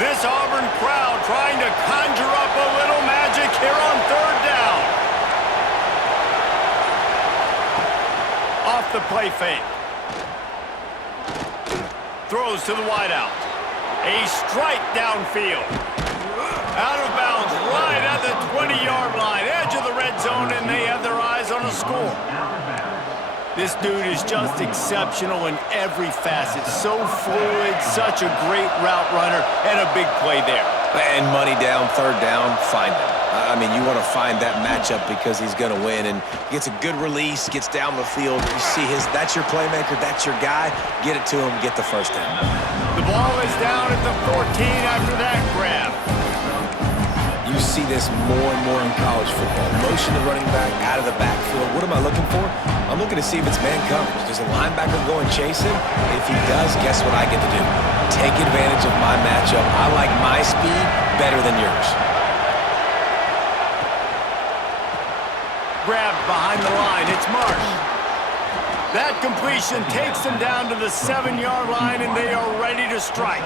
This Auburn crowd trying to conjure up a little magic here on third down. Off the play fake. Throws to the wideout. A strike downfield. Out of bounds right at the 20-yard line. Edge of the red zone, and they have their eyes on a score. This dude is just exceptional in every facet. So fluid, such a great route runner, and a big play there. And money down, third down, find him. I mean, you want to find that matchup because he's going to win. And he gets a good release, gets down the field. You see that's your playmaker, that's your guy. Get it to him, get the first down. The ball is down at the 14 after that grab. You see this more and more in college football. Motion the running back out of the backfield. What am I looking for? I'm looking to see if it's man coverage. Does a linebacker go and chase him? If he does, guess what I get to do? Take advantage of my matchup. I like my speed better than yours. Grabbed behind the line. It's Marsh. That completion takes them down to the 7-yard line, and they are ready to strike.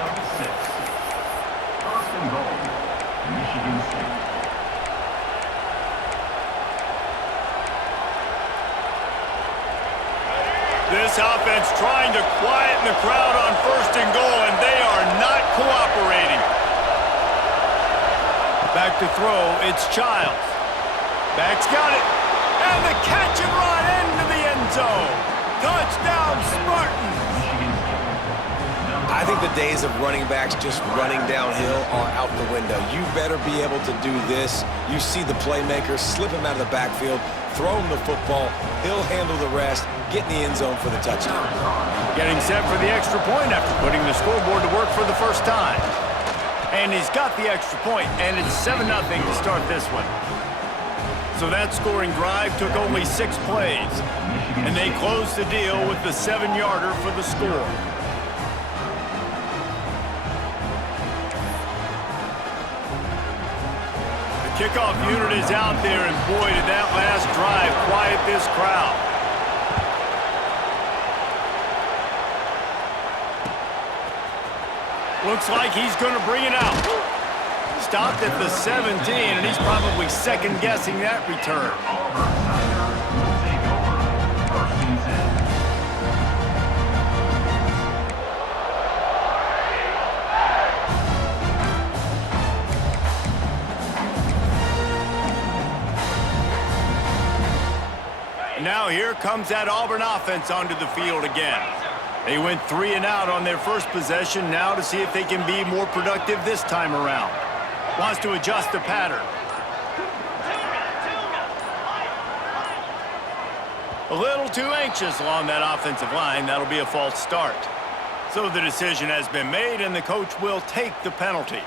This offense trying to quieten the crowd on first and goal, and they are not cooperating. Back to throw, it's Childs. Back's got it, and the catch and run into the end zone. Touchdown, Spartans. I think the days of running backs just running downhill are out the window. You better be able to do this. You see the playmaker, slip him out of the backfield, throw him the football, he'll handle the rest, get in the end zone for the touchdown. Getting set for the extra point after putting the scoreboard to work for the first time. And he's got the extra point, and it's 7-0 to start this one. So that scoring drive took only 6 plays, and they closed the deal with the 7-yarder for the score. The kickoff unit is out there, and boy, did that last drive quiet this crowd. Looks like he's going to bring it out. Stopped at the 17, and he's probably second-guessing that return. Now here comes that Auburn offense onto the field again. They went 3 and out on their first possession, now to see if they can be more productive this time around. Wants to adjust the pattern. A little too anxious along that offensive line. That'll be a false start. So the decision has been made, and the coach will take the penalty.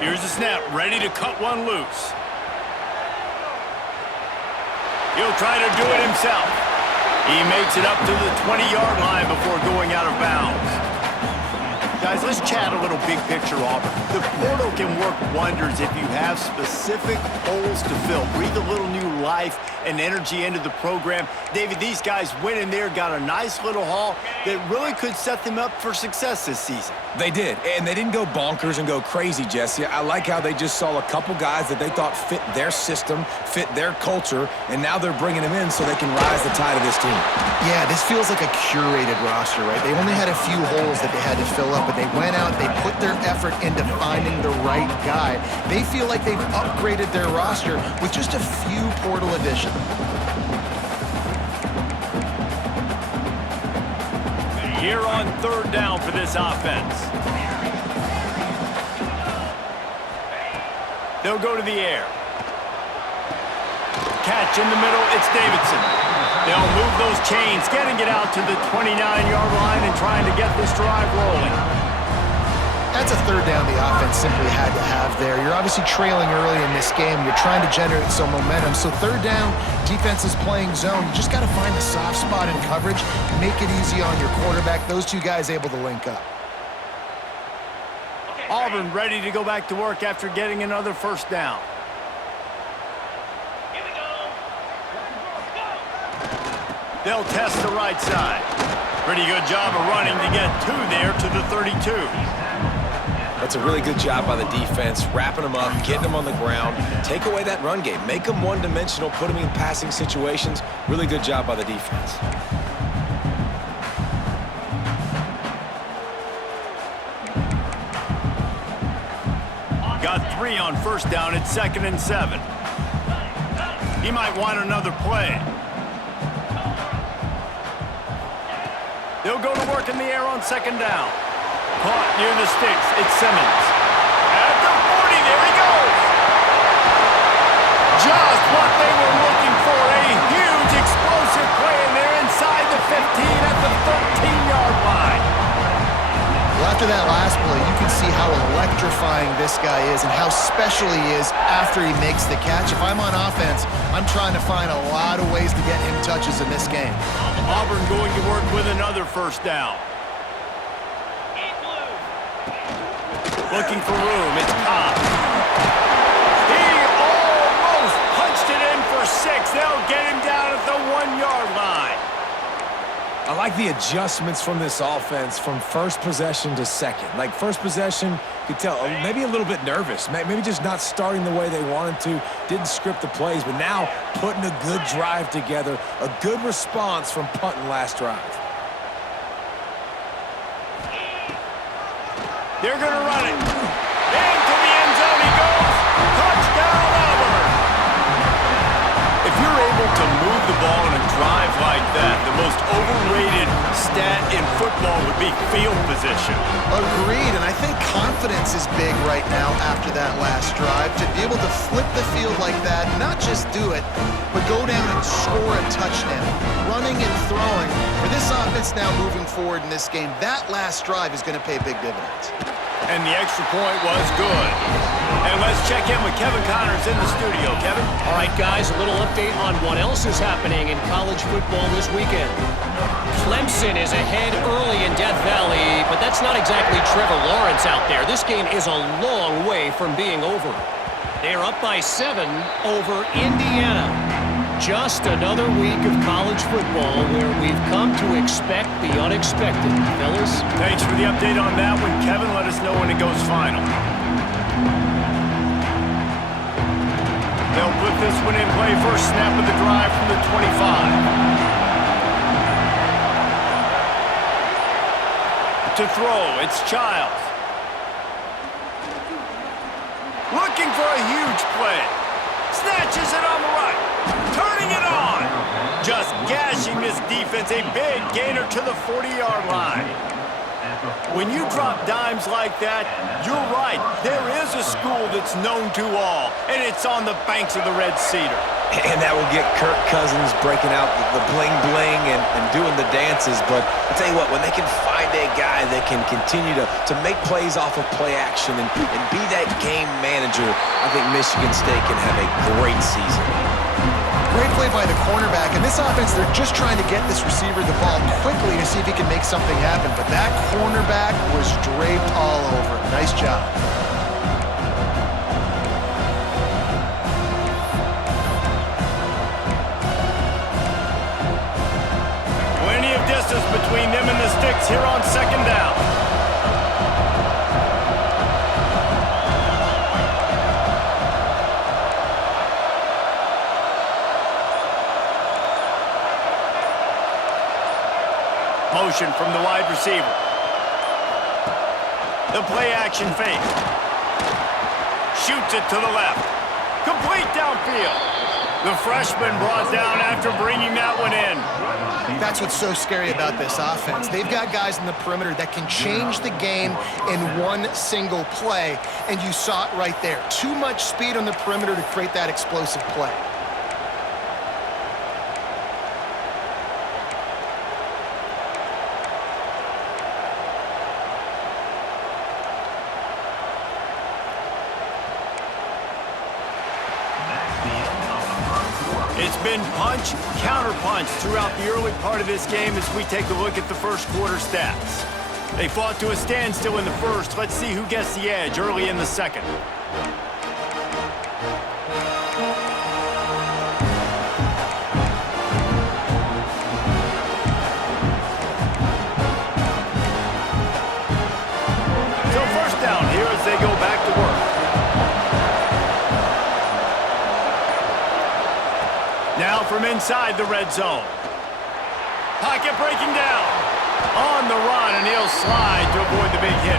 Here's the snap, ready to cut one loose. He'll try to do it himself. He makes it up to the 20-yard line before going out of bounds. Guys, let's chat a little big picture, Auburn. The portal can work wonders if you have specific holes to fill. Breathe a little new life and energy into the program. David, these guys went in there, got a nice little haul that really could set them up for success this season. They did, and they didn't go bonkers and go crazy, Jesse. I like how they just saw a couple guys that they thought fit their system, fit their culture, and now they're bringing them in so they can rise the tide of this team. Yeah, this feels like a curated roster, right? They only had a few holes that they had to fill up, but they went out, they put their effort into finding the right guy. They feel like they've upgraded their roster with just a few portal additions. Here on third down for this offense. They'll go to the air. Catch in the middle, it's Davidson. They'll move those chains, getting it out to the 29-yard line and trying to get this drive rolling. That's a third down the offense simply had to have there. You're obviously trailing early in this game. You're trying to generate some momentum. So third down, defense is playing zone. You just got to find the soft spot in coverage, make it easy on your quarterback. Those two guys able to link up. Auburn ready to go back to work after getting another first down. They'll test the right side. Pretty good job of running to get two there to the 32. That's a really good job by the defense, wrapping them up, getting them on the ground. Take away that run game. Make them one-dimensional, put them in passing situations. Really good job by the defense. Got 3 on first down at 2nd and 7. He might want another play. They'll go to work in the air on 2nd down. Caught near the sticks. It's Simmons. At the 40, there he goes. Just what they were looking for. A huge explosive play, and they're inside the 15 at the 13-yard line. Well, after that last play, you can see how electrifying this guy is and how special he is after he makes the catch. If I'm on offense, I'm trying to find a lot of ways to get him touches in this game. Auburn going to work with another first down. Looking for room. It's Cobb. He almost punched it in for 6. They'll get him down at the 1-yard line. I like the adjustments from this offense from first possession to second. Like first possession, you could tell maybe a little bit nervous. Maybe just not starting the way they wanted to. Didn't script the plays, but now putting a good drive together. A good response from punting last drive. They're going to run it. Into the end zone he goes. Touchdown, Auburn. If you're able to move the ball in a drive like that, the most overrated stat in football would be field position. Agreed, and I think confidence is big right now after that last drive. To be able to flip the field like that, not just do it, but go down and score a touchdown. Running and throwing. For this offense now moving forward in this game, that last drive is going to pay big dividends. And the extra point was good. And let's check in with Kevin Connors in the studio. Kevin? All right, guys, a little update on what else is happening in college football this weekend. Clemson is ahead early in Death Valley, but that's not exactly Trevor Lawrence out there. This game is a long way from being over. They're up by 7 over Indiana. Just another week of college football where we've come to expect the unexpected. Fellas? Thanks for the update on that one, Kevin. Let us know when it goes final. They'll put this one in play. First snap of the drive from the 25. To throw, it's Childs. Looking for a huge play. Snatches it on the right. Turning it on. Just gashing this defense. A big gainer to the 40-yard line. When you drop dimes like that, you're right. There is a school that's known to all, and it's on the banks of the Red Cedar. And that will get Kirk Cousins breaking out the bling-bling and doing the dances. But I'll tell you what, when they can find a guy that can continue to make plays off of play action and be that game manager, I think Michigan State can have a great season. Great play by the cornerback. In this offense, they're just trying to get this receiver the ball quickly to see if he can make something happen. But that cornerback was draped all over. Nice job. Plenty of distance between them and the sticks here on 2nd down. Motion from the wide receiver. The play action fake. Shoots it to the left. Complete downfield. The freshman brought down after bringing that one in. That's what's so scary about this offense. They've got guys in the perimeter that can change the game in one single play, and you saw it right there. Too much speed on the perimeter to create that explosive play. It's been punch, counter-punch throughout the early part of this game as we take a look at the first quarter stats. They fought to a standstill in the first. Let's see who gets the edge early in the second. So first down here as they go back to work. Now from inside the red zone. Pocket breaking down. On the run, and he'll slide to avoid the big hit.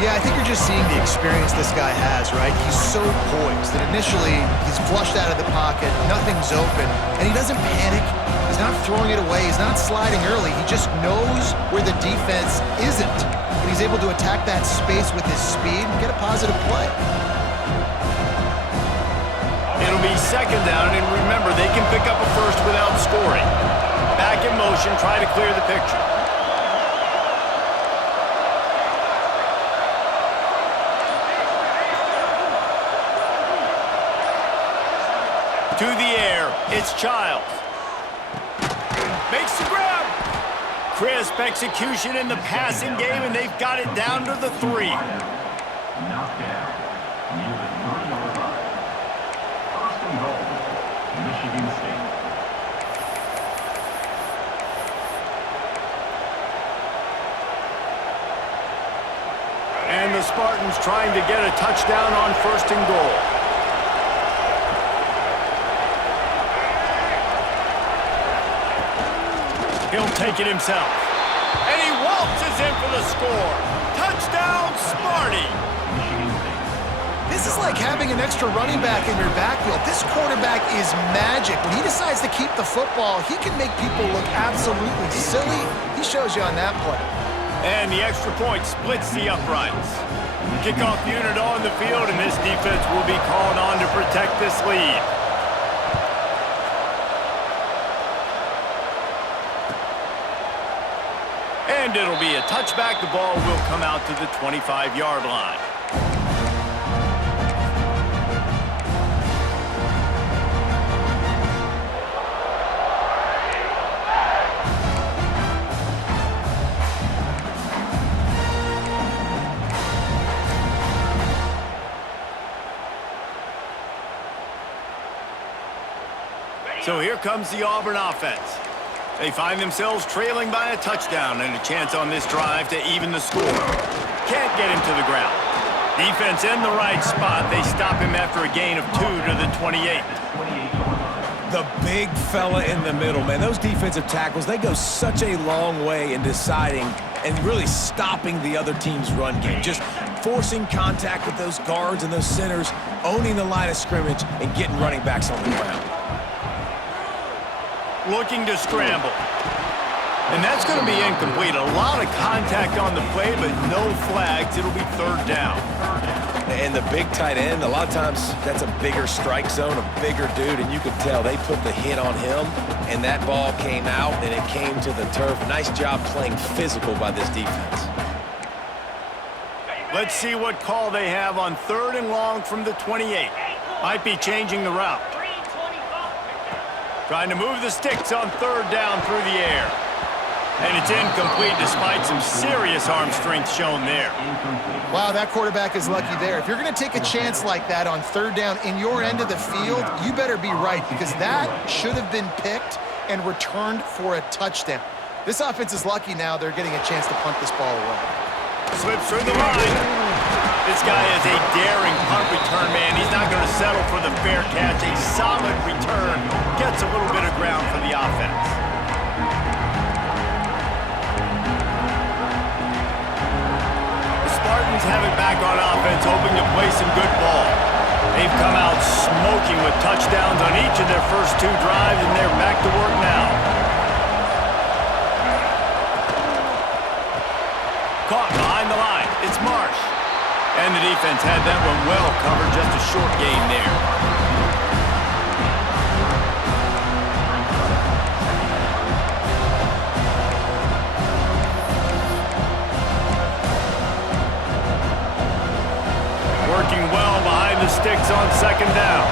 Yeah, I think you're just seeing the experience this guy has, right? He's so poised that initially he's flushed out of the pocket, nothing's open, and he doesn't panic. He's not throwing it away. He's not sliding early. He just knows where the defense isn't, and he's able to attack that space with his speed and get a positive play. It'll be second down, and remember, they can pick up a first without scoring. Back in motion, try to clear the picture. To the air, it's Childs. Makes the grab. Crisp execution in the passing game, and they've got it down to the 3. And the Spartans trying to get a touchdown on first and goal. He'll take it himself. And he waltzes in for the score. Touchdown, Sparty! This is like having an extra running back in your backfield. This quarterback is magic. When he decides to keep the football, he can make people look absolutely silly. He shows you on that play. And the extra point splits the uprights. Kickoff unit on the field, and this defense will be called on to protect this lead. And it'll be a touchback. The ball will come out to the 25-yard line. So here comes the Auburn offense. They find themselves trailing by a touchdown and a chance on this drive to even the score. Can't get him to the ground. Defense in the right spot. They stop him after a gain of 2 to the 28. The big fella in the middle, man. Those defensive tackles, they go such a long way in deciding and really stopping the other team's run game. Just forcing contact with those guards and those centers, owning the line of scrimmage, and getting running backs on the ground. Looking to scramble. And that's going to be incomplete. A lot of contact on the play, but no flags. It'll be third down. And the big tight end, a lot of times that's a bigger strike zone, a bigger dude, and you could tell they put the hit on him, and that ball came out, and it came to the turf. Nice job playing physical by this defense. Let's see what call they have on third and long from the 28. Might be changing the route. Trying to move the sticks on third down through the air. And it's incomplete despite some serious arm strength shown there. Wow, that quarterback is lucky there. If you're going to take a chance like that on third down in your end of the field, you better be right, because that should have been picked and returned for a touchdown. This offense is lucky now they're getting a chance to punt this ball away. Slips through the line. This guy is a daring punt return man. He's not going to settle for the fair catch. A solid return. Gets a little bit of ground for the offense. The Spartans have it back on offense, hoping to play some good ball. They've come out smoking with touchdowns on each of their first 2 drives, and they're back to work now. Caught behind the line. It's Marsh. And the defense had that one well covered, just a short gain there. Working well behind the sticks on second down.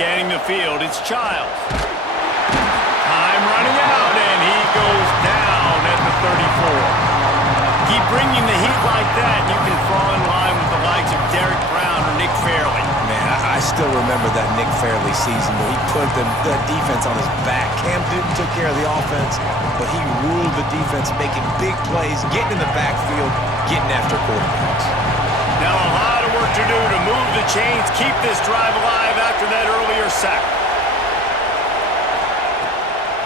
Scanning the field, it's Childs. Time running out, and he goes down at the 34. Keep bringing the heat like that, you can fall in line with the likes of Derek Brown or Nick Fairley. Man, I still remember that Nick Fairley season where he put the defense on his back. Cam Newton took care of the offense, but he ruled the defense, making big plays, getting in the backfield, getting after quarterbacks. Now a lot of work to do to move the chains, keep this drive alive after that earlier sack.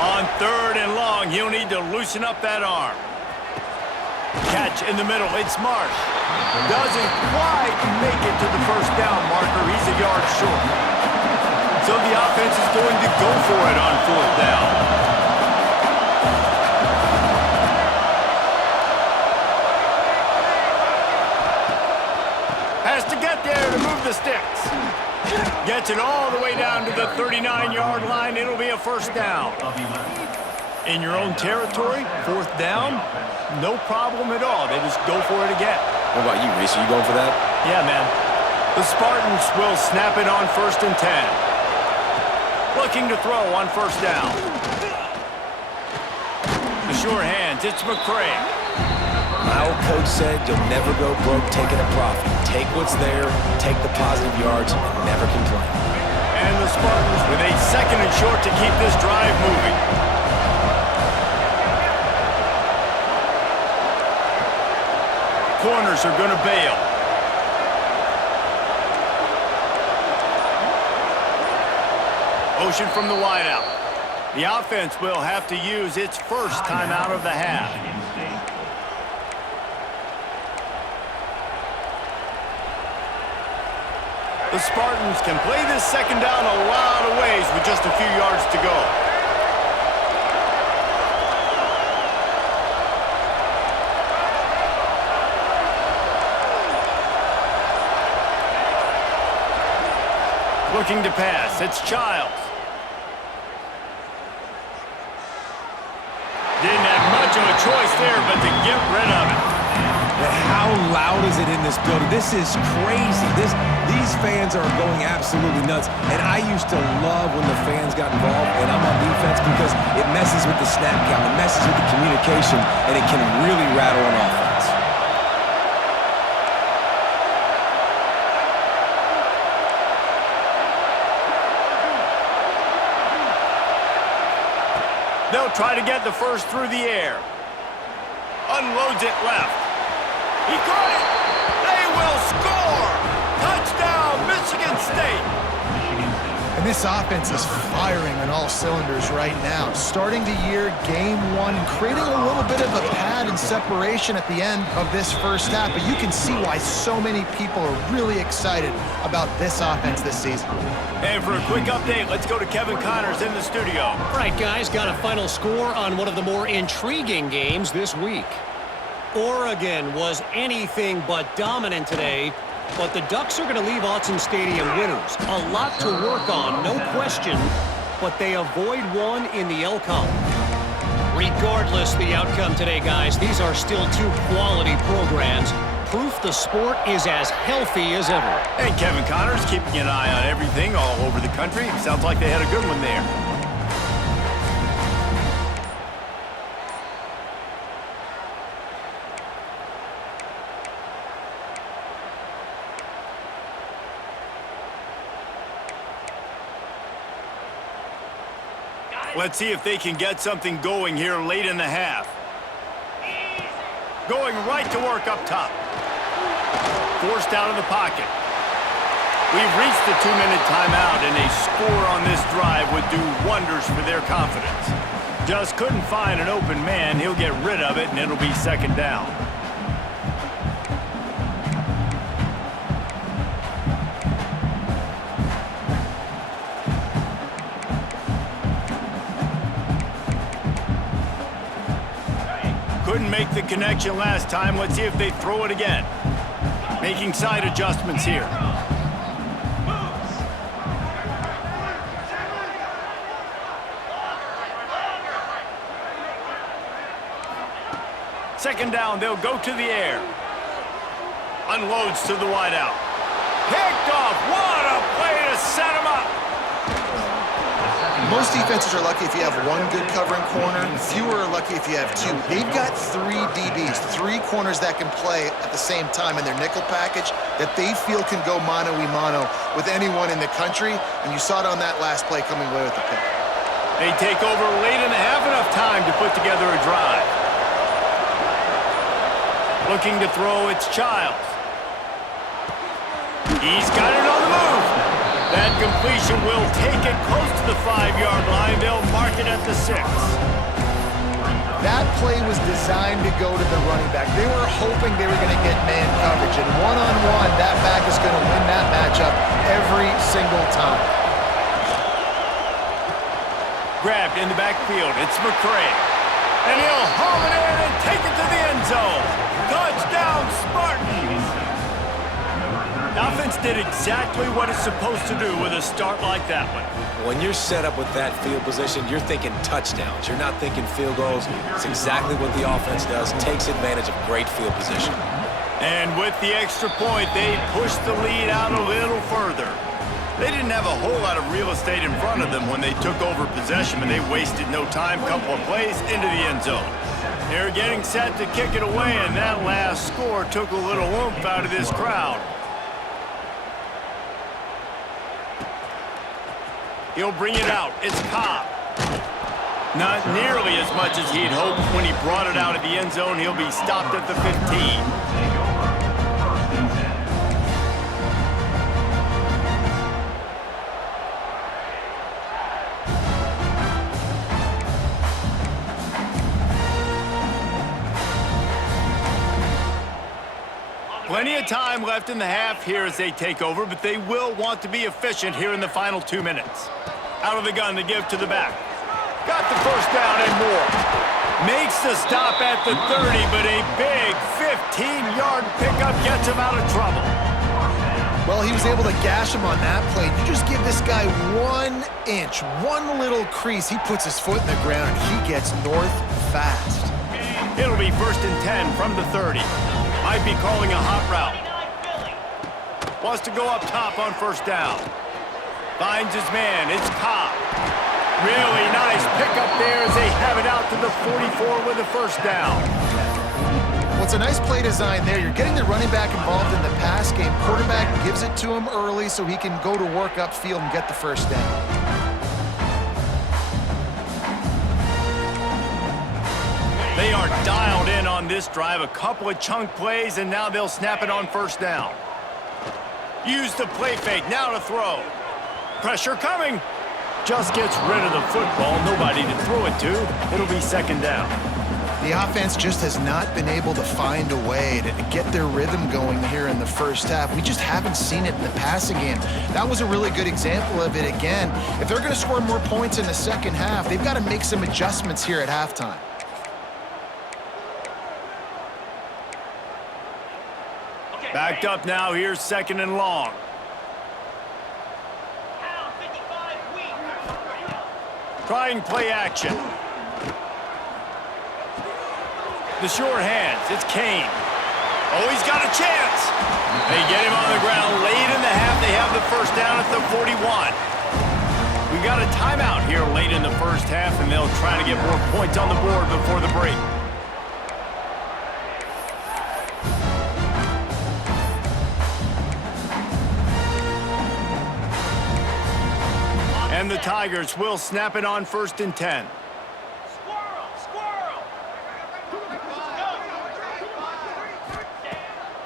On 3rd and long, he'll need to loosen up that arm. Catch in the middle, it's Marsh. Doesn't quite make it to the first down marker. He's a yard short. So the offense is going to go for it on 4th down. Has to get there to move the sticks. Gets it all the way down to the 39-yard line. It'll be a first down. In your own territory, 4th down, no problem at all. They just go for it again. What about you, Reese? Are you going for that? Yeah, man. The Spartans will snap it on 1st and 10. Looking to throw on 1st down. The sure hands, it's McCray. My old coach said you'll never go broke taking a profit. Take what's there, take the positive yards, and never complain. And the Spartans with a 2nd and short to keep this drive moving. Corners are going to bail. Motion from the wideout. The offense will have to use its first timeout of the half. The Spartans can play this 2nd down a lot of ways with just a few yards to go. Looking to pass, it's Childs. Didn't have much of a choice there, but to get rid of it. And how loud is it in this building? This is crazy. These fans are going absolutely nuts. And I used to love when the fans got involved, and I'm on defense, because it messes with the snap count, it messes with the communication, and it can really rattle an offense. They'll try to get the first through the air. Unloads it left. He got it. They will score. Touchdown, Michigan State. And this offense is firing on all cylinders right now. Starting the year, game 1, creating a little bit of a pad and separation at the end of this first half. But you can see why so many people are really excited about this offense this season. And for a quick update, let's go to Kevin Connors in the studio. All right, guys, got a final score on one of the more intriguing games this week. Oregon was anything but dominant today, but the Ducks are going to leave Autzen Stadium winners. A lot to work on, no question, but they avoid one in the Elcom. Regardless the outcome today, guys, these are still 2 quality programs. Proof the sport is as healthy as ever. And Kevin Connors keeping an eye on everything all over the country. Sounds like they had a good one there. Let's see if they can get something going here late in the half. Going right to work up top. Forced out of the pocket. We've reached the 2-minute timeout, and a score on this drive would do wonders for their confidence. Just couldn't find an open man. He'll get rid of it, and it'll be 2nd down. Couldn't make the connection last time. Let's see if they throw it again. Making side adjustments here. Second down, they'll go to the air. Unloads to the wideout. Picked off. What a play to set him up. Most defenses are lucky if you have one good covering corner. Fewer are lucky if you have two. They've got 3 DBs, 3 corners that can play at the same time in their nickel package that they feel can go mano-a-mano with anyone in the country, and you saw it on that last play coming away with the pick. They take over late and have enough time to put together a drive. Looking to throw, it's Childs. He's got it on the move. That completion will take it close to the 5-yard line. They'll mark it at the 6. That play was designed to go to the running back. They were hoping they were going to get man coverage, and one-on-one, that back is going to win that matchup every single time. Grabbed in the backfield, it's McCray. And he'll haul it in and take it to the end zone. Touchdown, Spartans! The offense did exactly what it's supposed to do with a start like that one. When you're set up with that field position, you're thinking touchdowns. You're not thinking field goals. It's exactly what the offense does. Takes advantage of great field position. And with the extra point, they pushed the lead out a little further. They didn't have a whole lot of real estate in front of them when they took over possession, but they wasted no time. Couple of plays into the end zone. They're getting set to kick it away, and that last score took a little oomph out of this crowd. He'll bring it out. It's Cobb. Not nearly as much as he'd hoped when he brought it out of the end zone. He'll be stopped at the 15. Plenty of time left in the half here as they take over, but they will want to be efficient here in the final 2 minutes. Out of the gun to give to the back. Got the first down and more. Makes the stop at the 30, but a big 15-yard pickup gets him out of trouble. Well, he was able to gash him on that play. You just give this guy 1 inch, one little crease, he puts his foot in the ground, and he gets north fast. It'll be 1st and 10 from the 30. Might be calling a hot route. Wants to go up top on first down. Finds his man. It's Cobb. Really nice pickup there as they have it out to the 44 with a first down. Well, it's a nice play design there. You're getting the running back involved in the pass game. Quarterback gives it to him early so he can go to work upfield and get the first down. They are dialed in on this drive. A couple of chunk plays, and now they'll snap it on first down. Use the play fake. Now to throw. Pressure coming. Just gets rid of the football. Nobody to throw it to. It'll be 2nd down. The offense just has not been able to find a way to get their rhythm going here in the first half. We just haven't seen it in the passing game. That was a really good example of it again. If they're going to score more points in the second half, they've got to make some adjustments here at halftime. Backed up now. Here's 2nd and long. Trying play action. The short hands. It's Kane. Oh, he's got a chance. They get him on the ground late in the half. They have the first down at the 41. We got a timeout here late in the first half, and they'll try to get more points on the board before the break. And the Tigers will snap it on 1st and 10. Squirrel!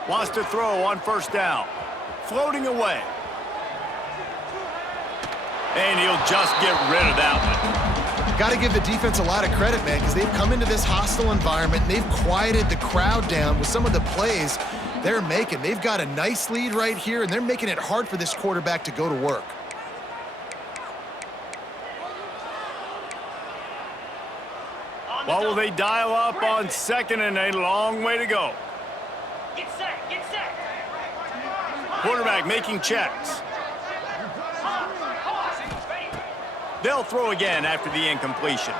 Wants to throw on first down. Floating away. And he'll just get rid of that one. Got to give the defense a lot of credit, man, because they've come into this hostile environment and they've quieted the crowd down with some of the plays they're making. They've got a nice lead right here, and they're making it hard for this quarterback to go to work. Well, will they dial up on 2nd and a long way to go? Get set, get set. Quarterback making checks. They'll throw again after the incompletion.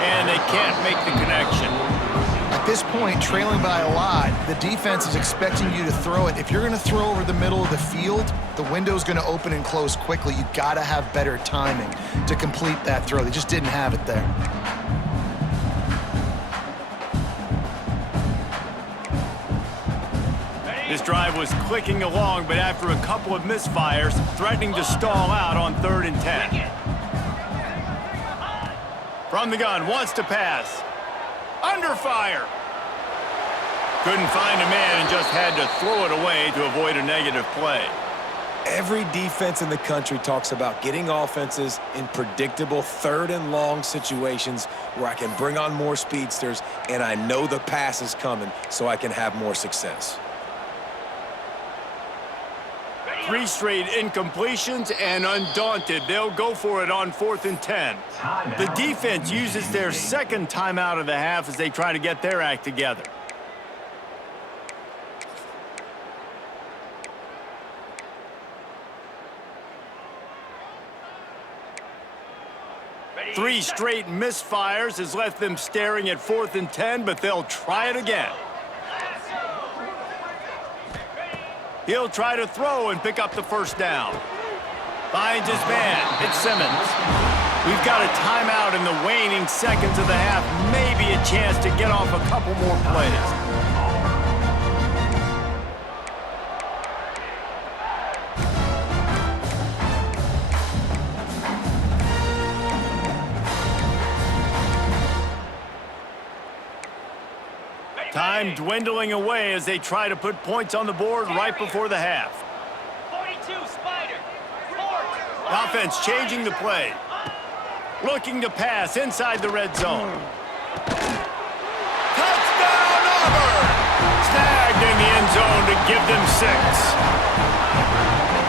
And they can't make the connection. I this point, trailing by a lot, the defense is expecting you to throw it. If you're going to throw over the middle of the field, the window's going to open and close quickly. You got to have better timing to complete that throw. They just didn't have it there. This drive was clicking along, but after a couple of misfires, threatening to stall out on 3rd and 10. From the gun, wants to pass. Under fire. Couldn't find a man and just had to throw it away to avoid a negative play. Every defense in the country talks about getting offenses in predictable 3rd and long situations where I can bring on more speedsters and I know the pass is coming so I can have more success. 3 straight incompletions, and undaunted, they'll go for it on 4th and 10. The defense uses their second timeout of the half as they try to get their act together. Three straight misfires has left them staring at 4th and 10, but they'll try it again. He'll try to throw and pick up the first down. Finds his man. It's Simmons. We've got a timeout in the waning seconds of the half. Maybe a chance to get off a couple more plays. Time dwindling away as they try to put points on the board right before the half. 42, Spider. Offense changing the play. Looking to pass inside the red zone. Touchdown, Auburn! Snagged in the end zone to give them 6.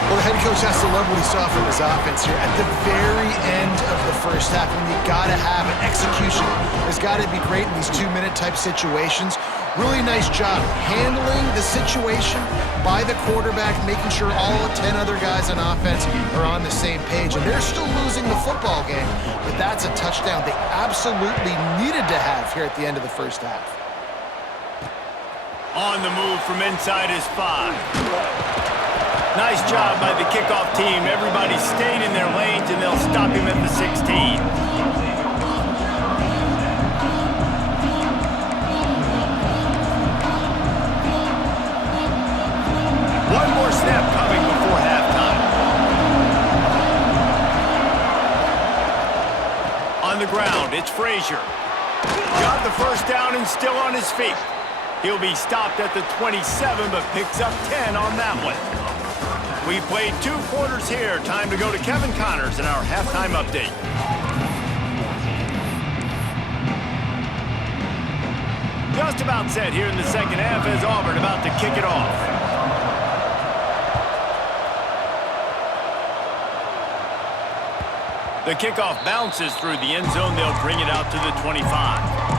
Well, the head coach has to love what he saw from his offense here. At the very end of the first half, when you got to have an execution, has got to be great in these 2-minute type situations. Really nice job handling the situation by the quarterback, making sure all 10 other guys on offense are on the same page. And they're still losing the football game, but that's a touchdown they absolutely needed to have here at the end of the first half. On the move from inside his 5. Nice job by the kickoff team. Everybody stayed in their lanes, and they'll stop him at the 16. One more snap coming before halftime. On the ground, it's Frazier. Got the first down and still on his feet. He'll be stopped at the 27, but picks up 10 on that one. We've played 2 quarters here. Time to go to Kevin Connors in our halftime update. Just about set here in the second half as Auburn about to kick it off. The kickoff bounces through the end zone. They'll bring it out to the 25.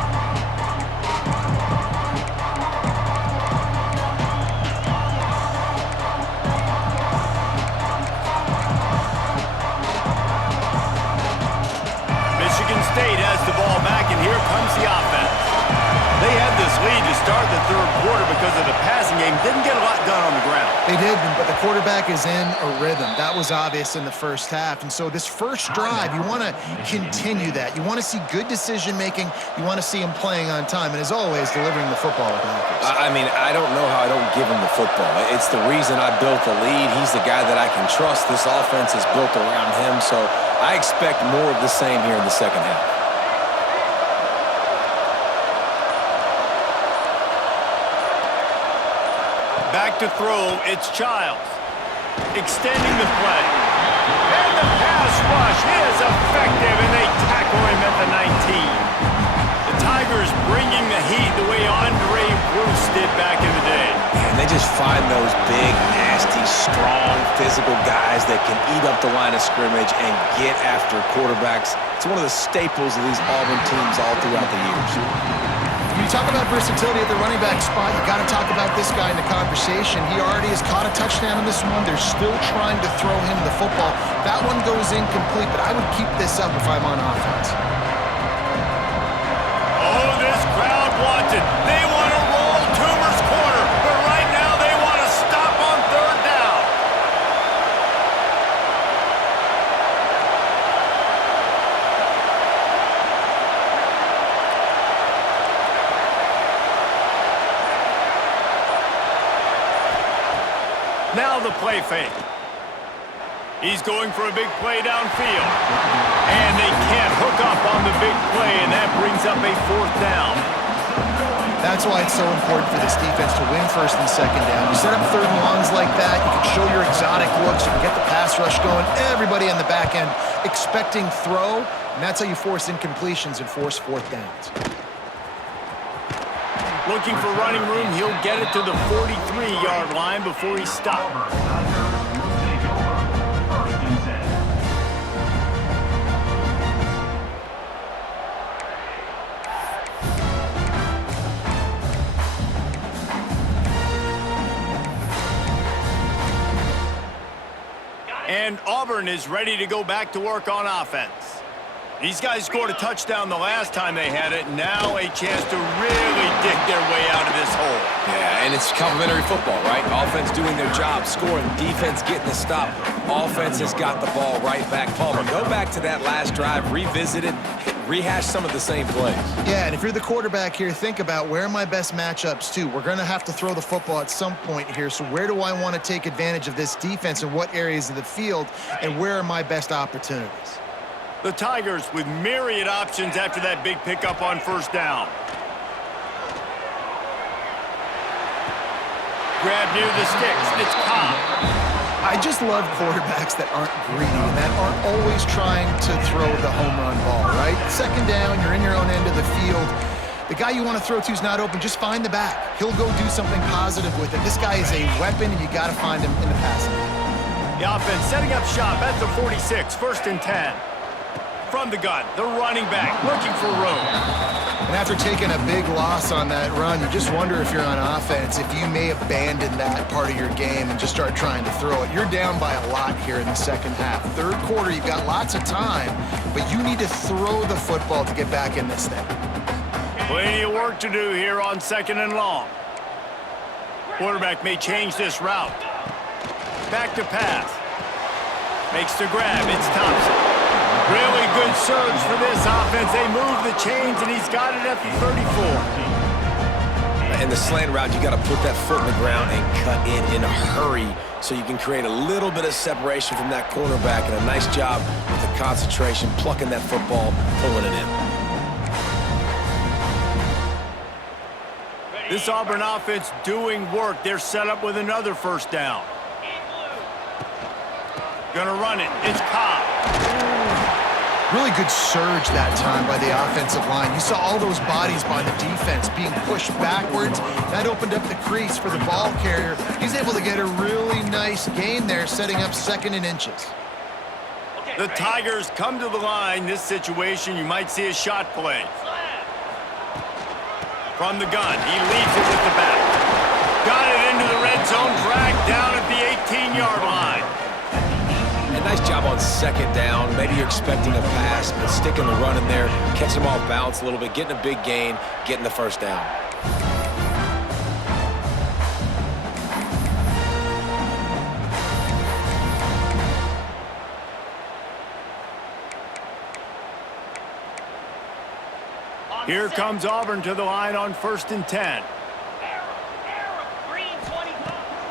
State has the ball back, and here comes the offense. They had this lead to start the third quarter because of the passing game. Didn't get a lot done on the ground. They did, but the quarterback is in a rhythm. That was obvious in the first half. And so this first drive, you want to continue that. You want to see good decision-making. You want to see him playing on time. And as always, delivering the football with accuracy. I mean, I don't know how I don't give him the football. It's the reason I built the lead. He's the guy that I can trust. This offense is built around him. So I expect more of the same here in the second half. Back to throw, it's Childs. Extending the play. And the pass rush is effective, and they tackle him at the 19. The Tigers bringing the heat the way Andre Bruce did back in the day. And they just find those big, nasty, strong, physical guys that can eat up the line of scrimmage and get after quarterbacks. It's one of the staples of these Auburn teams all throughout the years. When you talk about versatility at the running back spot, you got to talk about this guy in the conversation. He already has caught a touchdown in this one. They're still trying to throw him the football. That one goes incomplete, but I would keep this up if I'm on offense. Oh, this crowd wants it. They Now the play fake. He's going for a big play downfield. And they can't hook up on the big play, and that brings up a 4th down. That's why it's so important for this defense to win 1st and 2nd down. You set up 3rd and longs like that, you can show your exotic looks, you can get the pass rush going, everybody on the back end expecting throw, and that's how you force incompletions and force 4th downs. Looking for running room, he'll get it to the 43-yard line before he stops. And Auburn is ready to go back to work on offense. These guys scored a touchdown the last time they had it. Now a chance to really dig their way out of this hole. Yeah, and it's complimentary football, right? Offense doing their job, scoring, defense getting the stop. Offense has got the ball right back. Palmer, go back to that last drive, revisit it, rehash some of the same plays. Yeah, and if you're the quarterback here, think about where are my best matchups too. We're going to have to throw the football at some point here, so where do I want to take advantage of this defense and what areas of the field, and where are my best opportunities? The Tigers with myriad options after that big pickup on 1st down. Grab near the sticks. It's Cobb. I just love quarterbacks that aren't greedy and that aren't always trying to throw the home run ball, right? 2nd down, you're in your own end of the field. The guy you want to throw to is not open. Just find the back. He'll go do something positive with it. This guy is a weapon, and you got to find him in the passing game. The offense setting up shop at the 46, 1st and 10. From the gun, the running back looking for room. And after taking a big loss on that run, you just wonder if you're on offense, if you may abandon that part of your game and just start trying to throw it. You're down by a lot here in the 2nd half. 3rd quarter, you've got lots of time, but you need to throw the football to get back in this thing. Plenty of work to do here on 2nd and long. Quarterback may change this route. Back to pass. Makes the grab. It's Thompson. Really good surge for this offense. They move the chains, and he's got it at the 34. In the slant route, you got to put that foot in the ground and cut in a hurry so you can create a little bit of separation from that cornerback, and a nice job with the concentration, plucking that football, pulling it in. This Auburn offense doing work. They're set up with another 1st down. Gonna run it. It's Cobb. Really good surge that time by the offensive line. You saw all those bodies by the defense being pushed backwards. That opened up the crease for the ball carrier. He's able to get a really nice gain there, setting up 2nd and inches. The Tigers come to the line. This situation, you might see a shot play. From the gun, he leads it with the back. Got it into the red zone, dragged down at the 18-yard line. A nice job on 2nd down. Maybe you're expecting a pass, but sticking the run in there, catching them off balance a little bit, getting a big gain, getting the 1st down. Here comes Auburn to the line on 1st and 10.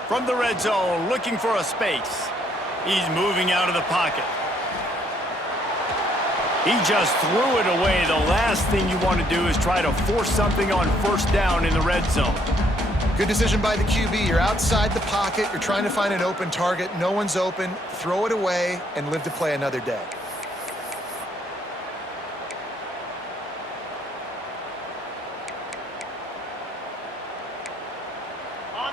From the red zone, looking for a space. He's moving out of the pocket. He just threw it away. The last thing you want to do is try to force something on 1st down in the red zone. Good decision by the QB. You're outside the pocket. You're trying to find an open target. No one's open. Throw it away and live to play another day.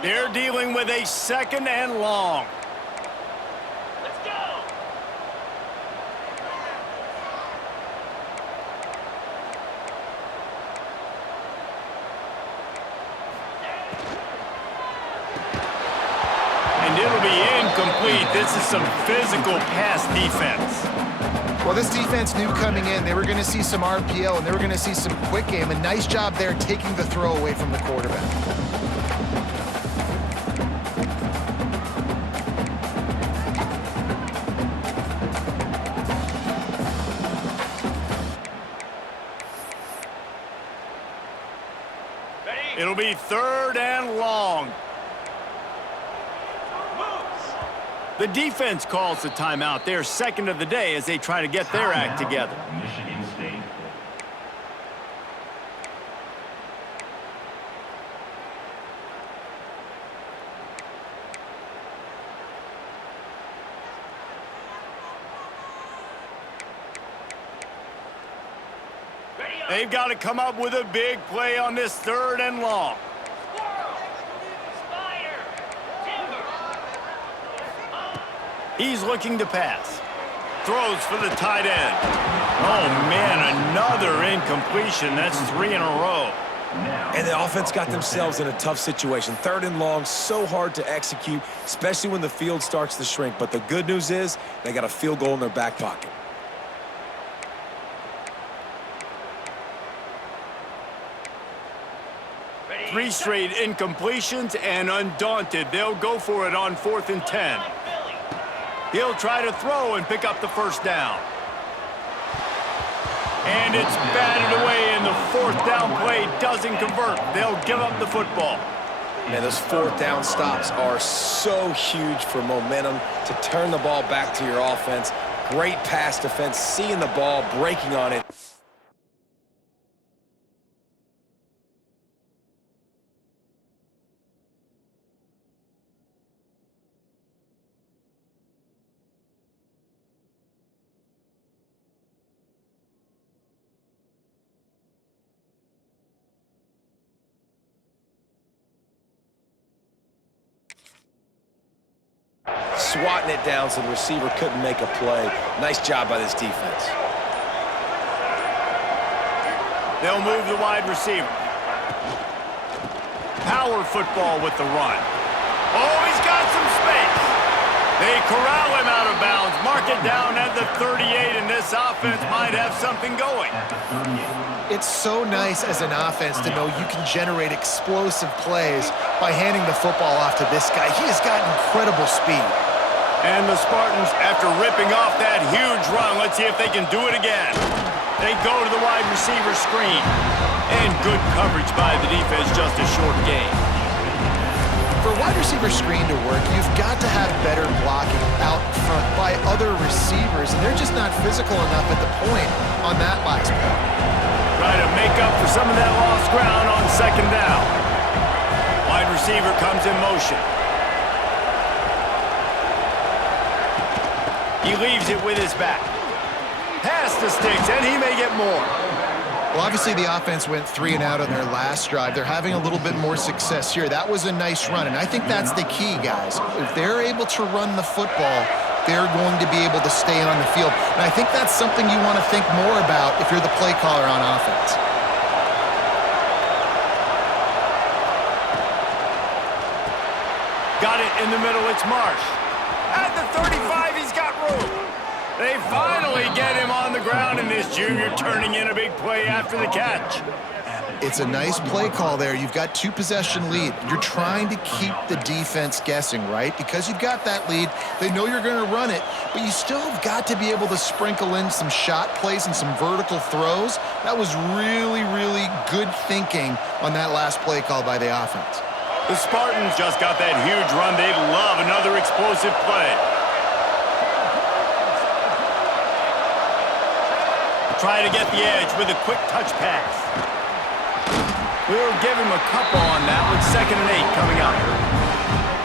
They're dealing with a 2nd and long. Let's go. And it'll be incomplete. This is some physical pass defense. Well, this defense knew coming in they were going to see some RPO and they were going to see some quick game. A nice job there taking the throw away from the quarterback. It'll be 3rd and long. Move. The defense calls the timeout. They're second of the day as they try to get their act together. Michigan State. They've got to come up with a big play on this 3rd and long. Squirrel. Spider. Timber. He's looking to pass. Throws for the tight end. Oh, man, another incompletion. That's 3 in a row. And the offense got themselves in a tough situation. 3rd and long, so hard to execute, especially when the field starts to shrink. But the good news is they got a field goal in their back pocket. Ready, 3 straight incompletions, and undaunted, they'll go for it on 4th and 10. Billy. He'll try to throw and pick up the 1st down. And it's batted away, and the 4th down play doesn't convert. They'll give up the football. And those 4th down stops are so huge for momentum to turn the ball back to your offense. Great pass defense, seeing the ball, breaking on it. Swatting it down so the receiver couldn't make a play. Nice job by this defense. They'll move the wide receiver. Power football with the run. Oh, he's got some space. They corral him out of bounds. Mark it down at the 38, and this offense might have something going. It's so nice as an offense to know you can generate explosive plays by handing the football off to this guy. He has got incredible speed. And the Spartans, after ripping off that huge run, let's see if they can do it again. They go to the wide receiver screen. And good coverage by the defense, just a short gain. For a wide receiver screen to work, you've got to have better blocking out front by other receivers, and they're just not physical enough at the point on that last play. Try to make up for some of that lost ground on 2nd down. Wide receiver comes in motion. He leaves it with his back. Past the sticks, and he may get more. Well, obviously the offense went 3 and out on their last drive. They're having a little bit more success here. That was a nice run, and I think that's the key, guys. If they're able to run the football, they're going to be able to stay on the field. And I think that's something you want to think more about if you're the play caller on offense. Got it in the middle, it's Marsh. At the 35, he's got room. They finally get him on the ground, and this junior turning in a big play after the catch. It's a nice play call there. You've got 2-possession lead. You're trying to keep the defense guessing, right? Because you've got that lead, they know you're going to run it, but you still have got to be able to sprinkle in some shot plays and some vertical throws. That was really, really good thinking on that last play call by the offense. The Spartans just got that huge run. They'd love another explosive play. Try to get the edge with a quick touch pass. We'll give him a couple on that with 2nd and 8 coming up.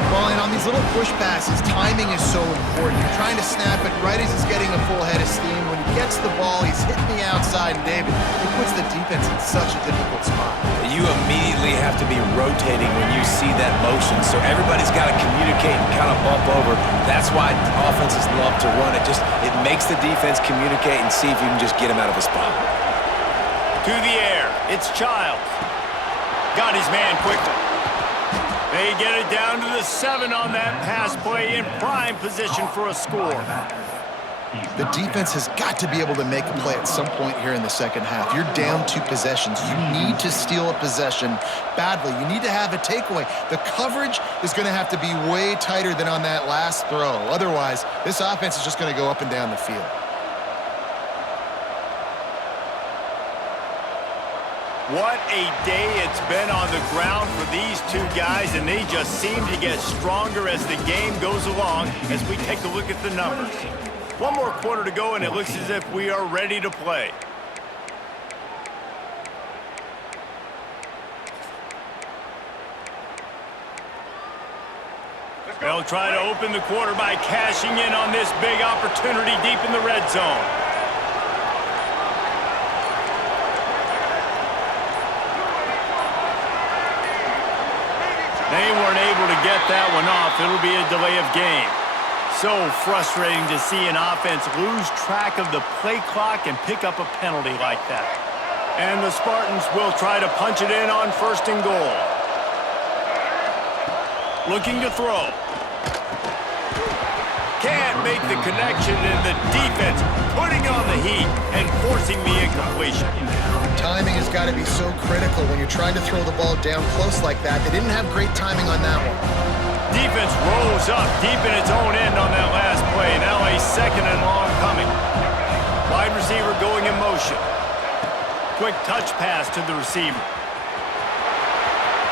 Well, and on these little push passes, timing is so important. You're trying to snap it right as he's getting a full head of steam. When he gets the ball, he's hitting the outside, and David, he puts the defense in such a difficult spot. You immediately have to be rotating when you see that motion, so everybody's got to communicate and kind of bump over. That's why offenses love to run it. It makes the defense communicate and see if you can just get him out of a spot. To the air, it's Childs. Got his man quickly. They get it down to the 7 on that pass play, in prime position for a score. The defense has got to be able to make a play at some point here in the second half. You're down 2 possessions. You need to steal a possession badly. You need to have a takeaway. The coverage is going to have to be way tighter than on that last throw. Otherwise, this offense is just going to go up and down the field. What a day it's been on the ground for these two guys, and they just seem to get stronger as the game goes along as we take a look at the numbers. One more quarter to go, and it looks as if we are ready to play. They'll try to open the quarter by cashing in on this big opportunity deep in the red zone. They weren't able to get that one off. It'll be a delay of game. So frustrating to see an offense lose track of the play clock and pick up a penalty like that. And the Spartans will try to punch it in on 1st and goal. Looking to throw. Can't make the connection, and the defense putting on the heat and forcing the incompletion. Timing has got to be so critical when you're trying to throw the ball down close like that. They didn't have great timing on that one. Defense rose up deep in its own end on that last play. Now a 2nd and long coming. Wide receiver going in motion. Quick touch pass to the receiver.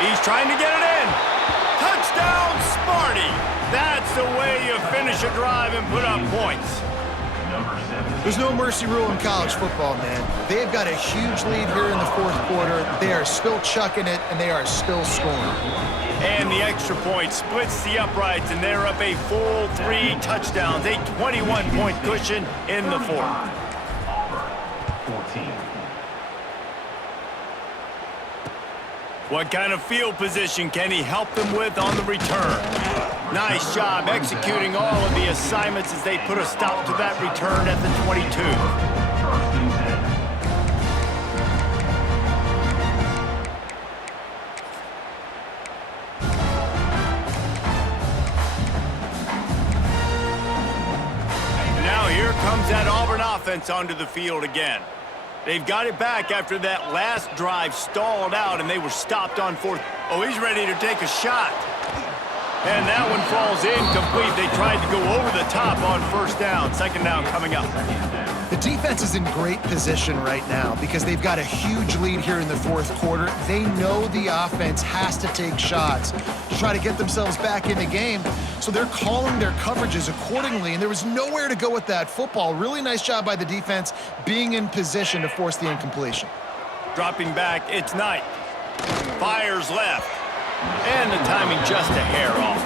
He's trying to get it in. Touchdown, Sparty! That's the way you finish a drive and put up points. There's no mercy rule in college football, man. They've got a huge lead here in the 4th quarter. They are still chucking it, and they are still scoring. And the extra point splits the uprights, and they're up a full 3 touchdowns, a 21-point cushion in the 4th. 14. What kind of field position can he help them with on the return? Nice job executing all of the assignments as they put a stop to that return at the 22. And now here comes that Auburn offense onto the field again. They've got it back after that last drive stalled out, and they were stopped on 4th. Oh, he's ready to take a shot. And that one falls incomplete. They tried to go over the top on 1st down. 2nd down coming up. The defense is in great position right now because they've got a huge lead here in the 4th quarter. They know the offense has to take shots to try to get themselves back in the game. So they're calling their coverages accordingly, and there was nowhere to go with that football. Really nice job by the defense being in position to force the incompletion. Dropping back, it's Knight. Fires left. And the timing just a hair off.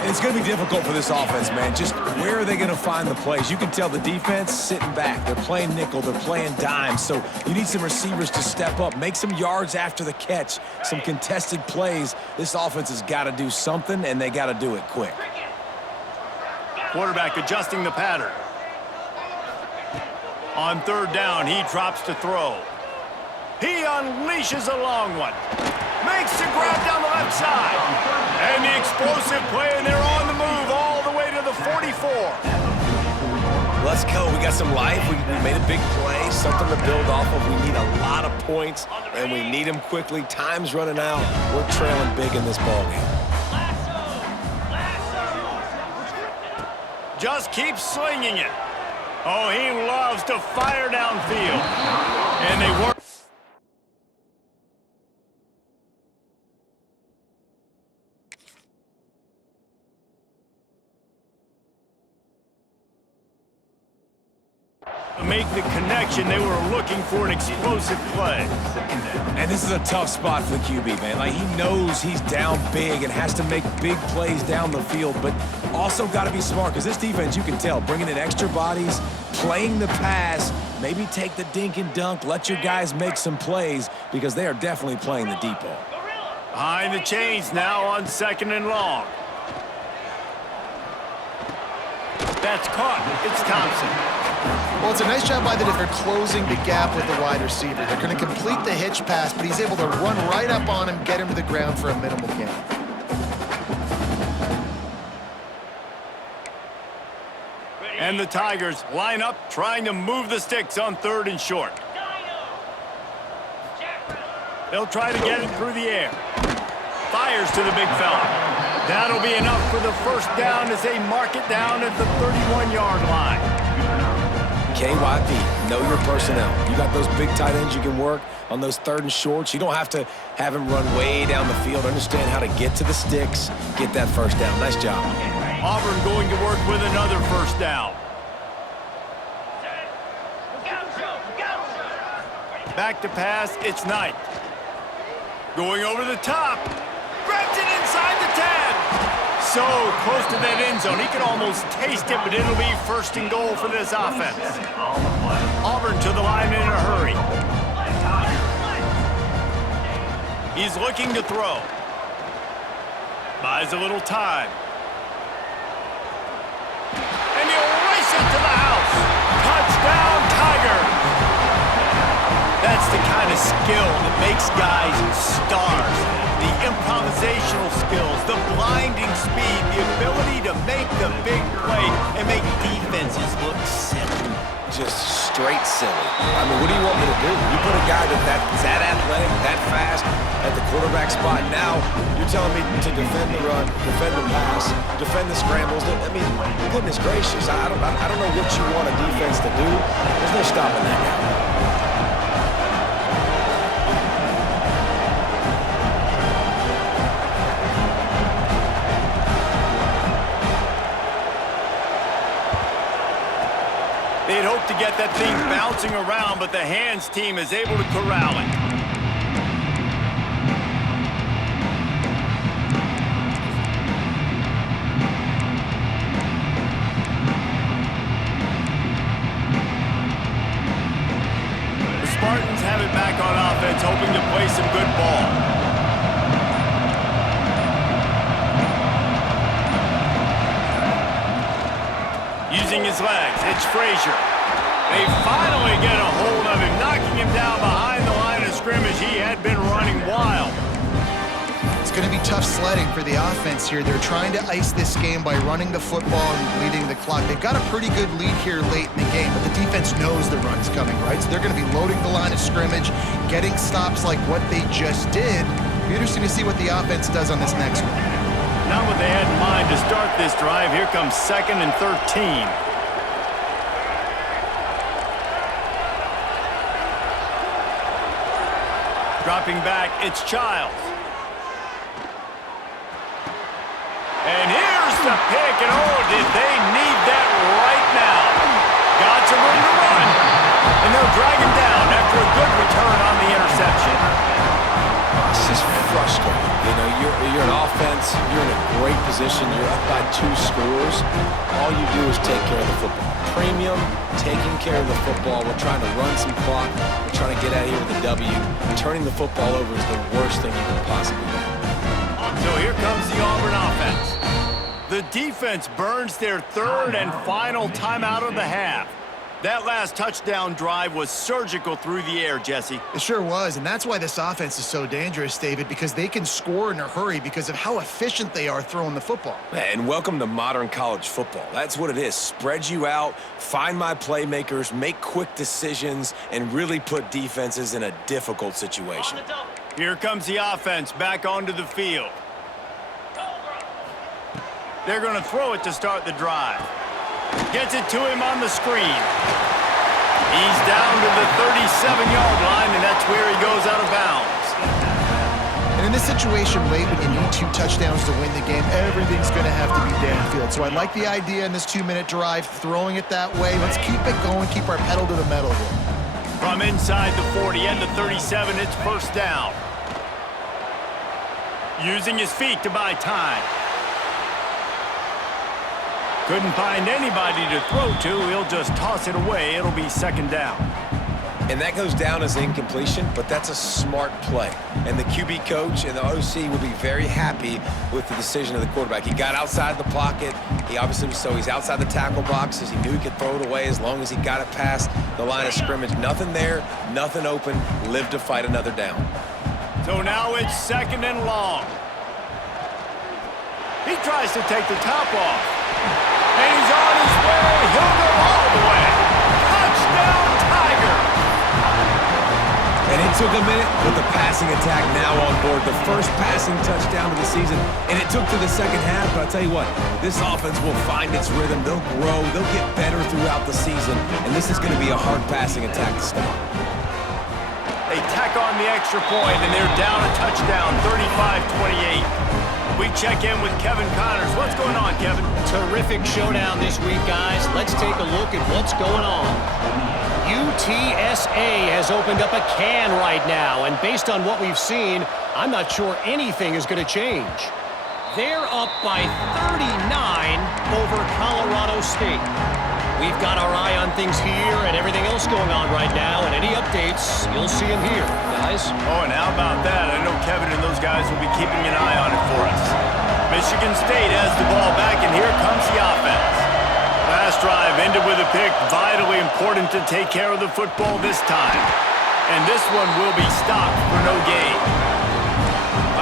And it's going to be difficult for this offense, man. Just where are they going to find the plays? You can tell the defense sitting back. They're playing nickel. They're playing dime. So you need some receivers to step up, make some yards after the catch, some contested plays. This offense has got to do something, and they got to do it quick. Quarterback adjusting the pattern. On 3rd down, he drops to throw. He unleashes a long one. Makes the grab down the left side. And the explosive play, and they're on the move all the way to the 44. Let's go. We got some life. We made a big play, something to build off of. We need a lot of points, and we need them quickly. Time's running out. We're trailing big in this ballgame. Just keep slinging it. Oh, he loves to fire downfield. And they work. Make the connection. They were looking for an explosive play. And this is a tough spot for the QB, man. Like, he knows he's down big and has to make big plays down the field, but also got to be smart because this defense, you can tell, bringing in extra bodies, playing the pass, maybe take the dink and dunk, let your guys make some plays because they are definitely playing the deep ball. Behind the chains now on 2nd and long. That's caught. It's Thompson. Well, it's a nice job by the defense closing the gap with the wide receiver. They're going to complete the hitch pass, but he's able to run right up on him, get him to the ground for a minimal gain. And the Tigers line up, trying to move the sticks on 3rd and short. They'll try to get it through the air. Fires to the big fella. That'll be enough for the 1st down as they mark it down at the 31-yard line. KYP, know your personnel. You got those big tight ends you can work on those 3rd and shorts. You don't have to have him run way down the field. Understand how to get to the sticks, get that first down. Nice job. Auburn going to work with another first down. Back to pass, it's Knight. Going over the top. Grabs it inside the 10. So close to that end zone. He can almost taste it, but it'll be 1st and goal for this offense. Auburn to the line in a hurry. He's looking to throw. Buys a little time. And he'll race it to the house. Touchdown, Tigers! That's the kind of skill that makes guys stars. The improvisational skills, the blinding speed, the ability to make the big play and make defenses look silly. Just straight silly. I mean, what do you want me to do? You put a guy that's that athletic, that fast at the quarterback spot. Now you're telling me to defend the run, defend the pass, defend the scrambles. I mean, goodness gracious, I don't know what you want a defense to do. There's no stopping that now. They'd hope to get that thing bouncing around, but the hands team is able to corral it. The Spartans have it back on offense, hoping to play some good ball. Using his legs, it's Frazier. They finally get a hold of him, knocking him down behind the line of scrimmage. He had been running wild. It's going to be tough sledding for the offense here. They're trying to ice this game by running the football and bleeding the clock. They've got a pretty good lead here late in the game, but the defense knows the run's coming, right? So they're going to be loading the line of scrimmage, getting stops like what they just did. It'll be interesting to see what the offense does on this next one. Not what they had in mind to start this drive. Here comes 2nd and 13. Dropping back, it's Childs. And here's the pick, and oh, did they need that right now. Got some room to run. And they'll drag him down after a good return on the interception. This is frustrating. You know, you're an offense, you're in a great position, you're up by 2 scores. All you do is take care of the football. Premium, taking care of the football. We're trying to run some clock. We're trying to get out of here with a W. Turning the football over is the worst thing you can possibly do. So here comes the Auburn offense. The defense burns their 3rd and final timeout of the half. That last touchdown drive was surgical through the air, Jesse. It sure was, and that's why this offense is so dangerous, David, because they can score in a hurry because of how efficient they are throwing the football. And welcome to modern college football. That's what it is. Spread you out, find my playmakers, make quick decisions, and really put defenses in a difficult situation. Here comes the offense back onto the field. They're going to throw it to start the drive. Gets it to him on the screen. He's down to the 37-yard line, and that's where he goes out of bounds. And in this situation late when you need 2 touchdowns to win the game, everything's going to have to be downfield. So I like the idea in this 2-minute drive, throwing it that way. Let's keep it going, keep our pedal to the metal here. From inside the 40 and the 37, it's first down. Using his feet to buy time. Couldn't find anybody to throw to. He'll just toss it away. It'll be 2nd down. And that goes down as incompletion, but that's a smart play. And the QB coach and the OC will be very happy with the decision of the quarterback. He got outside the pocket. He obviously was he's outside the tackle boxes. He knew he could throw it away as long as he got it past the line of scrimmage. Nothing there, nothing open. Live to fight another down. So now it's 2nd and long. He tries to take the top off. And he's on his way. He'll go all the way. Touchdown, Tigers! And it took a minute, but the passing attack now on board. The first passing touchdown of the season, and it took to the second half. But I'll tell you what, this offense will find its rhythm. They'll grow. They'll get better throughout the season, and this is going to be a hard passing attack to stop. They tack on the extra point, and they're down a touchdown, 35-28. We check in with Kevin Connors. What's going on, Kevin? Terrific showdown this week, guys. Let's take a look at what's going on. UTSA has opened up a can right now, and based on what we've seen, I'm not sure anything is going to change. They're up by 39 over Colorado State. We've got our eye on things here and everything else going on right now, and any updates, you'll see them here, guys. Oh, and how about that? I know Kevin and those guys will be keeping an eye on it for us. Michigan State has the ball back, and here comes the offense. Last drive ended with a pick. Vitally important to take care of the football this time. And this one will be stopped for no gain.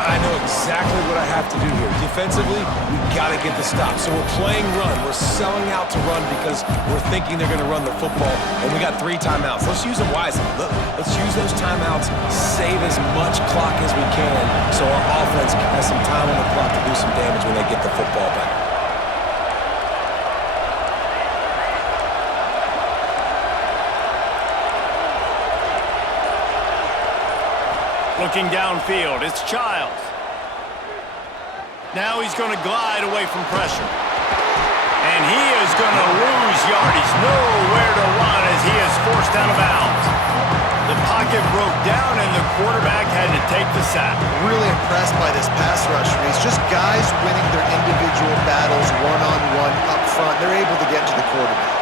I know exactly what I have to do here. Defensively, we got to get the stop. So we're playing run. We're selling out to run because we're thinking they're going to run the football, and we got 3 timeouts. Let's use them wisely. Let's use those timeouts, save as much clock as we can so our offense has some time on the clock to do some damage when they get the football back. Looking downfield, it's Childs. Now he's going to glide away from pressure. And he is going to lose yardage. Nowhere to run as he is forced out of bounds. The pocket broke down and the quarterback had to take the sack. Really impressed by this pass rush. It's just guys winning their individual battles one-on-one up front. They're able to get to the quarterback.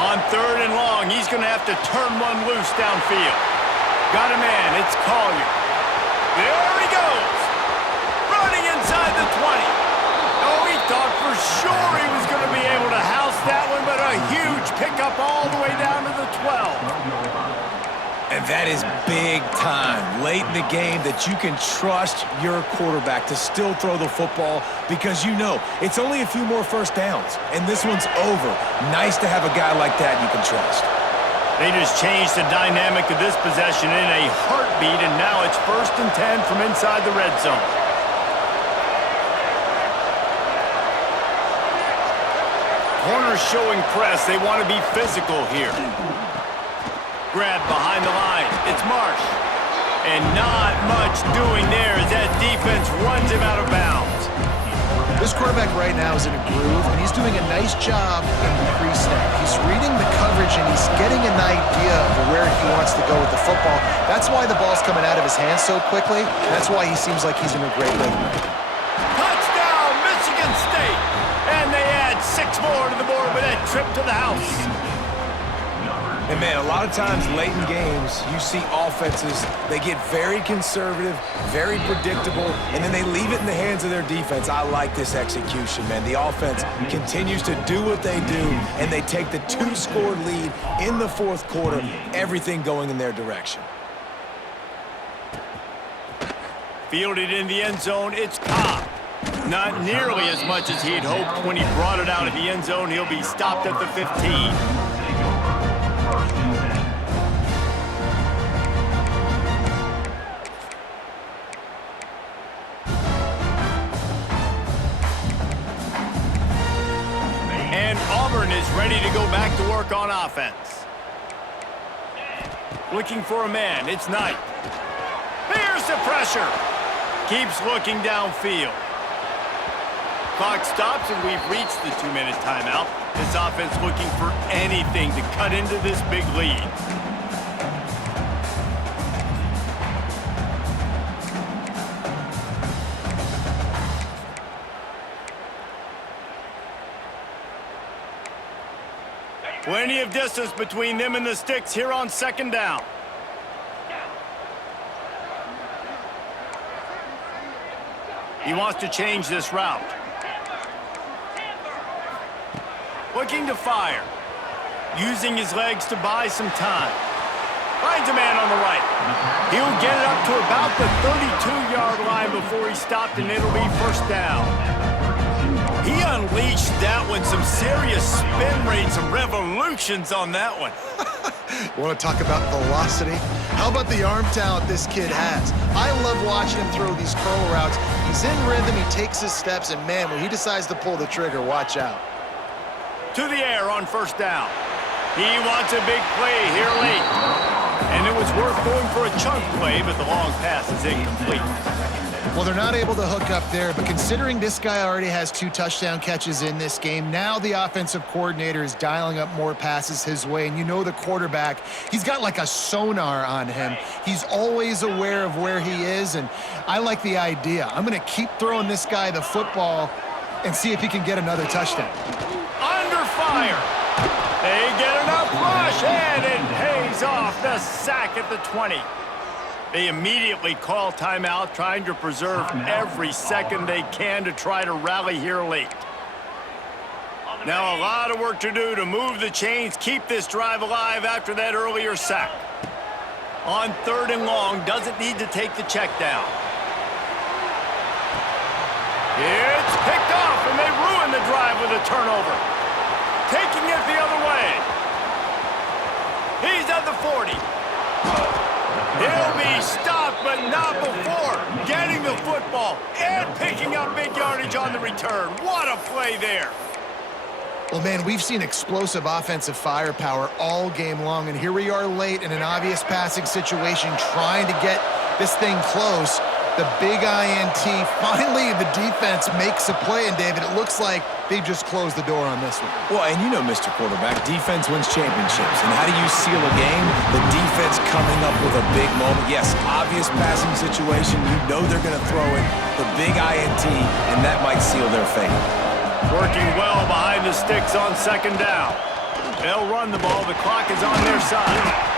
On 3rd and long, he's going to have to turn one loose downfield. Got a man, it's Collier. There he goes! Running inside the 20. Oh, he thought for sure he was going to be able to house that one, but a huge pickup all the way down to the 12. And that is big time, late in the game, that you can trust your quarterback to still throw the football because you know it's only a few more first downs, and this one's over. Nice to have a guy like that you can trust. They just changed the dynamic of this possession in a heartbeat, and now it's 1st and 10 from inside the red zone. Corners showing press. They want to be physical here. Grab behind the line. It's Marsh. And not much doing there as that defense runs him out of bounds. This quarterback right now is in a groove, and he's doing a nice job in the pre-snap. He's reading the coverage, and he's getting an idea of where he wants to go with the football. That's why the ball's coming out of his hands so quickly. That's why he seems like he's in a great rhythm. Touchdown, Michigan State! And they add 6 more to the board with that trip to the house. And man, a lot of times late in games, you see offenses, they get very conservative, very predictable, and then they leave it in the hands of their defense. I like this execution, man. The offense continues to do what they do, and they take the 2-score lead in the 4th quarter, everything going in their direction. Fielded in the end zone, it's Cobb. Not nearly as much as he had hoped when he brought it out of the end zone. He'll be stopped at the 15. And Auburn is ready to go back to work on offense. Looking for a man, it's Knight. Here's the pressure. Keeps looking downfield. Clock stops and we've reached the 2-minute timeout. This offense looking for anything to cut into this big lead. Plenty of distance between them and the sticks here on 2nd down. He wants to change this route. Looking to fire. Using his legs to buy some time. Finds a man on the right. He'll get it up to about the 32-yard line before he's stopped, and it'll be 1st down. He unleashed that one. Some serious spin rates, some revolutions on that one. Want to talk about velocity? How about the arm talent this kid has? I love watching him throw these curl routes. He's in rhythm, he takes his steps, and man, when he decides to pull the trigger, watch out. To the air on first down. He wants a big play here late. And it was worth going for a chunk play, but the long pass is incomplete. Well, they're not able to hook up there, but considering this guy already has 2 touchdown catches in this game, now the offensive coordinator is dialing up more passes his way, and you know the quarterback, he's got like a sonar on him. He's always aware of where he is, and I like the idea. I'm going to keep throwing this guy the football and see if he can get another touchdown. Under fire. They get enough rush, and it pays off the sack at the 20. They immediately call timeout, trying to preserve every second they can to try to rally here late. Now a lot of work to do to move the chains, keep this drive alive after that earlier sack. On 3rd and long, doesn't need to take the check down. It's picked off, and they ruin the drive with a turnover. Taking it the other way. He's at the 40. He'll be stopped, but not before getting the football and picking up big yardage on the return. What a play there. Well, man, we've seen explosive offensive firepower all game long, and here we are late in an obvious passing situation trying to get this thing close. The big INT, finally the defense makes a play, and David, it looks like they've just closed the door on this one. Well, and you know, Mr. Quarterback, defense wins championships. And how do you seal a game? The defense coming up with a big moment. Yes, obvious passing situation. You know they're going to throw it. The big INT, and that might seal their fate. Working well behind the sticks on 2nd down. They'll run the ball. The clock is on their side.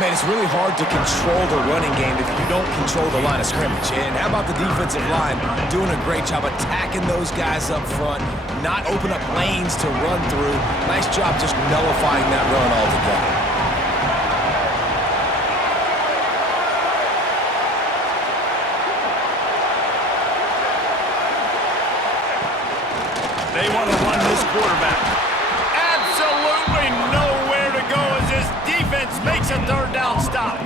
Man, it's really hard to control the running game if you don't control the line of scrimmage. And how about the defensive line doing a great job attacking those guys up front, not open up lanes to run through. Nice job just nullifying that run altogether. They want to run this quarterback. Absolutely nowhere to go as this defense makes a 3rd down stop.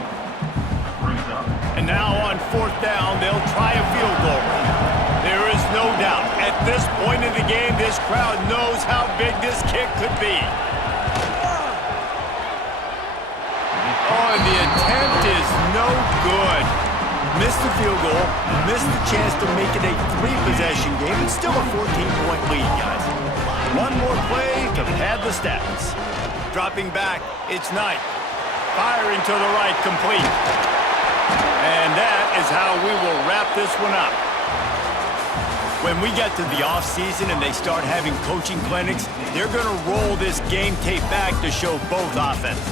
And now on 4th down, they'll try a field goal. There is no doubt, at this point in the game, this crowd knows how big this kick could be. Oh, and the attempt is no good. Missed the field goal, missed the chance to make it a 3-possession game. It's still a 14-point lead, guys. One more play to pad the stats. Dropping back, it's Knight. Firing to the right, complete. And that is how we will wrap this one up. When we get to the offseason and they start having coaching clinics, they're going to roll this game tape back to show both offenses.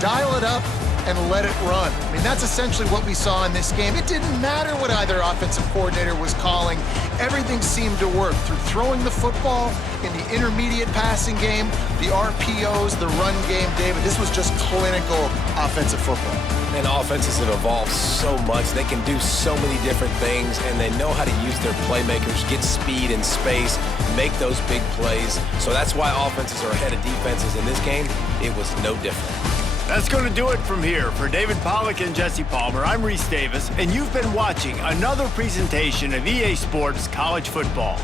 Dial it up and let it run. I mean, that's essentially what we saw in this game. It didn't matter what either offensive coordinator was calling. Everything seemed to work through throwing the football in the intermediate passing game, the RPOs, the run game. David, this was just clinical offensive football. And offenses have evolved so much. They can do so many different things, and they know how to use their playmakers, get speed and space, make those big plays. So that's why offenses are ahead of defenses in this game. It was no different. That's going to do it from here. For David Pollack and Jesse Palmer, I'm Reese Davis, and you've been watching another presentation of EA Sports College Football.